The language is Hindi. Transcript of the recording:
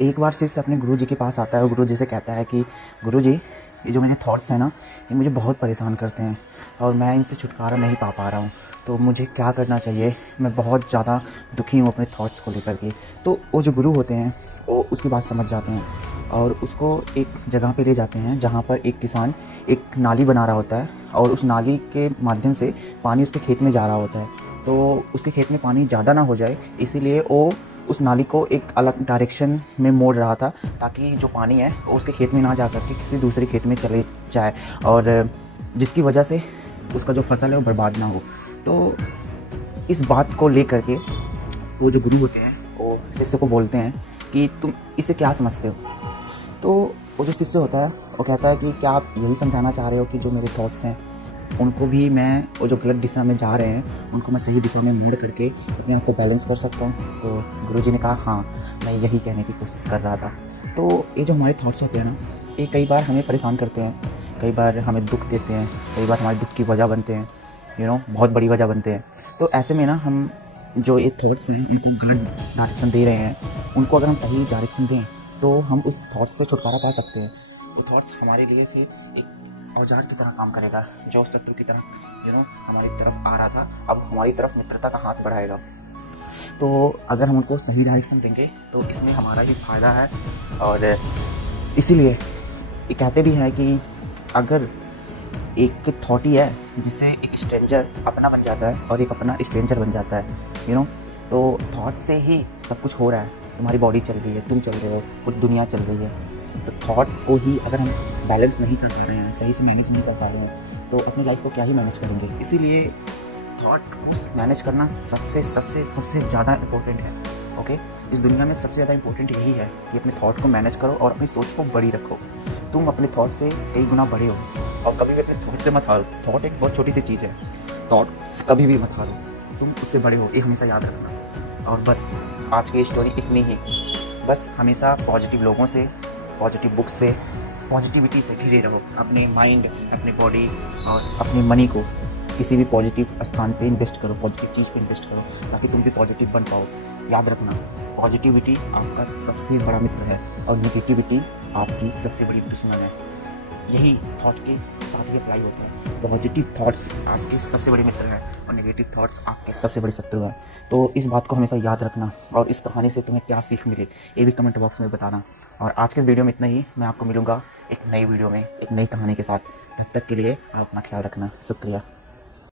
एक बार शिष्य अपने गुरुजी के पास आता है और गुरुजी से कहता है कि गुरुजी, ये जो मेरे थॉट्स हैं ना, ये मुझे बहुत परेशान करते हैं और मैं इनसे छुटकारा नहीं पा रहा हूँ, तो मुझे क्या करना चाहिए। मैं बहुत ज़्यादा दुखी हूँ अपने थॉट्स को लेकर के। तो वो जो गुरु होते हैं वो उसकी बात समझ जाते हैं और उसको एक जगह पे ले जाते हैं जहाँ पर एक किसान एक नाली बना रहा होता है और उस नाली के माध्यम से पानी उसके खेत में जा रहा होता है। तो उसके खेत में पानी ज़्यादा ना हो जाए, इसीलिए वो उस नाली को एक अलग डायरेक्शन में मोड़ रहा था ताकि जो पानी है वो उसके खेत में ना जा करके किसी दूसरे खेत में चले जाए और जिसकी वजह से उसका जो फसल है वो बर्बाद ना हो। तो इस बात को लेकर के वो जो गुरु होते हैं वो शिष्य को बोलते हैं कि तुम इसे क्या समझते हो। तो वो जो शिष्य होता है वो कहता है कि क्या आप यही समझाना चाह रहे हो कि जो मेरे थॉट्स हैं उनको भी मैं, वो जो गलत दिशा में जा रहे हैं उनको मैं सही दिशा में मोड़ करके अपने आप को बैलेंस कर सकता हूँ। तो गुरुजी ने कहा हाँ, मैं यही कहने की कोशिश कर रहा था। तो ये जो हमारे थॉट्स होते हैं ना, ये कई बार हमें परेशान करते हैं, कई बार हमें दुख देते हैं, कई बार हमारे दुख की वजह बनते हैं, बहुत बड़ी वजह बनते हैं। तो ऐसे में ना हम जो ये थॉट्स हैं उनको गलत डायरेक्शन दे रहे हैं, उनको अगर हम सही डायरेक्शन दें तो हम उस थॉट्स से छुटकारा पा सकते हैं। वो थॉट्स हमारे लिए फिर एक औजार की तरह काम करेगा जो शत्रु की तरह हमारी तरफ आ रहा था, अब हमारी तरफ मित्रता का हाथ बढ़ाएगा। तो अगर हम उनको सही डायरेक्शन देंगे तो इसमें हमारा ही फायदा है। और इसीलिए ये कहते भी हैं कि अगर एक थॉट ही है जिससे एक स्ट्रेंजर अपना बन जाता है और एक अपना स्ट्रेंजर बन जाता है, तो थॉट से ही सब कुछ हो रहा है। तुम्हारी बॉडी चल रही है, तुम चल रहे हो, पूरी दुनिया चल रही है। तो थॉट को ही अगर हम बैलेंस नहीं कर पा रहे हैं, सही से मैनेज नहीं कर पा रहे हैं, तो अपनी लाइफ को क्या ही मैनेज करेंगे। इसीलिए थॉट को मैनेज करना सबसे सबसे सबसे ज़्यादा इम्पोर्टेंट है। ओके, इस दुनिया में सबसे ज़्यादा इम्पोर्टेंट यही है कि अपने थॉट को मैनेज करो और अपनी सोच को बड़ी रखो। तुम अपने थॉट से कई गुना बड़े हो और कभी भी अपने थॉट से मत हारो। थॉट एक बहुत छोटी सी चीज़ है, थॉट से कभी भी मत हारो, तुम उससे बड़े हो, ये हमेशा याद रखना। और बस आज की स्टोरी इतनी ही। बस हमेशा पॉजिटिव लोगों से, पॉजिटिव बुक्स से, पॉजिटिविटी से घिरे रहो। अपने माइंड, अपने बॉडी और अपने मनी को किसी भी पॉजिटिव स्थान पे इन्वेस्ट करो, पॉजिटिव चीज़ पे इन्वेस्ट करो ताकि तुम भी पॉजिटिव बन पाओ। याद रखना, पॉजिटिविटी आपका सबसे बड़ा मित्र है और नेगेटिविटी आपकी सबसे बड़ी दुश्मन है। यही थॉट के साथ भी अप्लाई होता है। पॉजिटिव थॉट्स आपके सबसे बड़े मित्र हैं और नेगेटिव थॉट्स आपके सबसे बड़े शत्रु हैं। तो इस बात को हमेशा याद रखना और इस कहानी से तुम्हें क्या सीख मिली ये भी कमेंट बॉक्स में बताना। और आज के इस वीडियो में इतना ही। मैं आपको मिलूंगा एक नई वीडियो में एक नई कहानी के साथ। तब तक के लिए आप अपना ख्याल रखना। शुक्रिया।